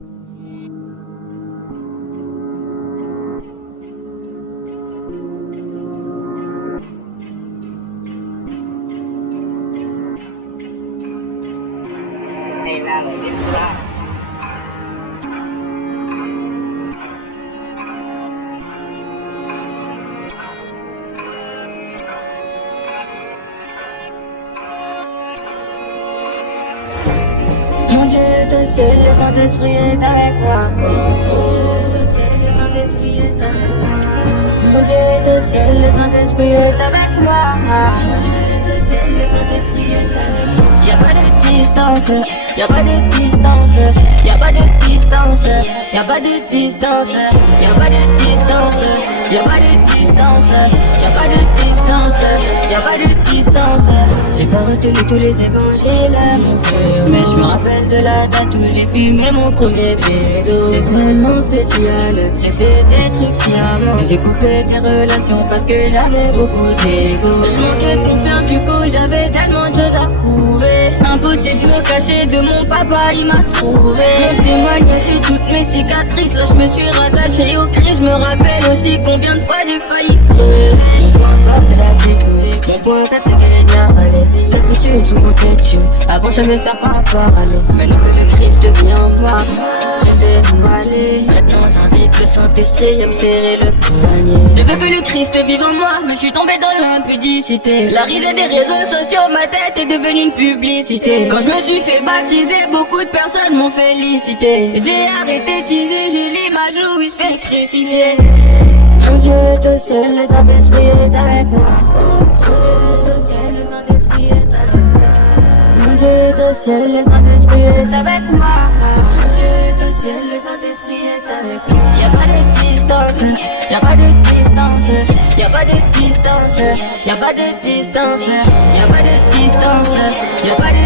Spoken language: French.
Hey Lalo, it's fly. Mon Dieu de ciel, le Saint-Esprit est avec moi. Mon Dieu de ciel, le Saint-Esprit est avec moi. Mon Dieu de ciel, le Saint-Esprit est avec moi. Mon Dieu de ciel, le Saint-Esprit est avec moi. Y'a pas de distance, y'a pas de distance, y'a pas de distance, y'a pas de distance, y'a pas de distance, y'a pas de distance, y'a pas de distance, y'a pas de distance. J'ai pas retenu tous les évangiles, mon frère, mais je me rappelle de la date où j'ai filmé mon premier pédo. C'est tellement spécial, j'ai fait des trucs sciemment. J'ai coupé des relations parce que j'avais beaucoup d'ego. Je manquais de confiance, du coup j'avais tellement de choses à prouver. Impossible de me cacher de mon papa, il m'a trouvé. Mon témoignage et toutes mes cicatrices, là je me suis rattaché au Christ. Je me rappelle aussi combien de fois j'ai failli crever. Mon point fort c'est la sécurité, mon point faible c'est Kenya. T'as couché souvent têtu, avant je me faire pas parler. Maintenant que le Christ devient en moi, je sais où aller. Maintenant j'invite le Saint-Esprit à me serrer le poignet. Je veux que le Christ vive en moi, mais je suis tombé dans l'impudicité. La risée des réseaux sociaux, ma tête est devenue une publicité. Quand je me suis fait baptiser, beaucoup de personnes m'ont félicité. J'ai arrêté de teaser, j'ai l'image où il se fait crucifier. Mon Dieu de ciel, le Saint-Esprit est avec moi. Mon Dieu de ciel, le Saint-Esprit est avec moi. Mon Dieu de ciel, le Saint-Esprit est avec moi. Y'a pas de distance, y'a pas de distance, y'a pas de distance, y'a pas de distance, y'a pas de distance, y'a pas de